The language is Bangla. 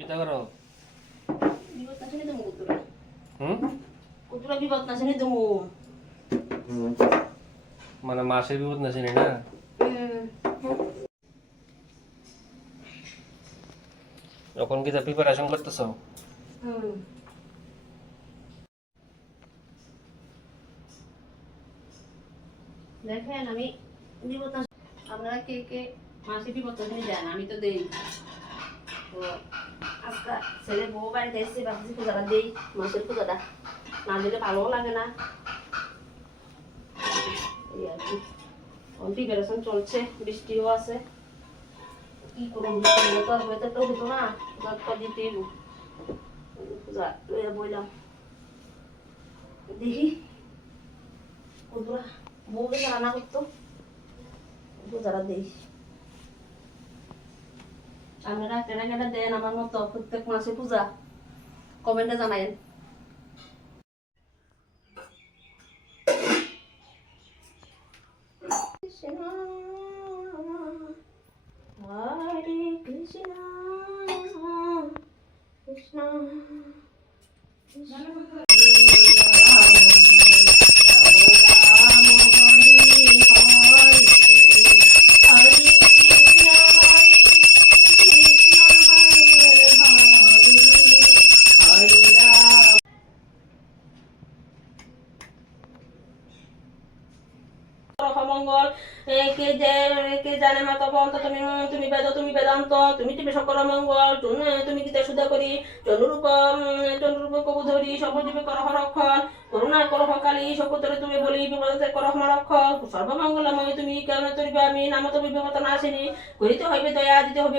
kita karo বিপদ নাশিনী দেবো কুতুরা hmm বিপদ নাশিনী দেবো mana masih biut na sini na যখন kita preparation করতেছ দেখেন আমি বিপদ নাশিনী আপনারা কে কে মাসে বিপদ নাশিনী দেন আমি তো দেই তো আজকে ছেলে বউ বাড়িতে এসেছে ভাবছি পূজাটা দেই মাসের পূজাটা না দিলে ভালোও লাগে না এই আর কি প্রিপারেশন চলছে বৃষ্টিও আছে কি করুন তো আর হয়তো তো হতো না পূজা দিতে পূজা লইয়া বইলাম দেখি কুদুরা বউকে রান্না করতো পূজাটা দেই আপনারা কেনা কেনা দেন আমার মতো প্রত্যেক মাসে পূজা কমেন্টে জানায়েন কৃষ্ণ হরে কৃষ্ণ কৃষ্ণ মঙ্গল কে জানে মা তপন্ত তুমি বেদ তুমি বেদান্ত তুমি টিপে সকল মঙ্গল তুমি গীতা সুধা করি চন্দ্ররূপ কবু ধরি সর্বজীবে কর রক্ষণ করুণা কর কালী সকতরে তুমি বলি বিপদে কর রক্ষণ সর্বমঙ্গলময় তুমি কেমন তরিবে আমি নাম তো বিপদ না আসেনি করিতে হইবে দয়া দিতে হবে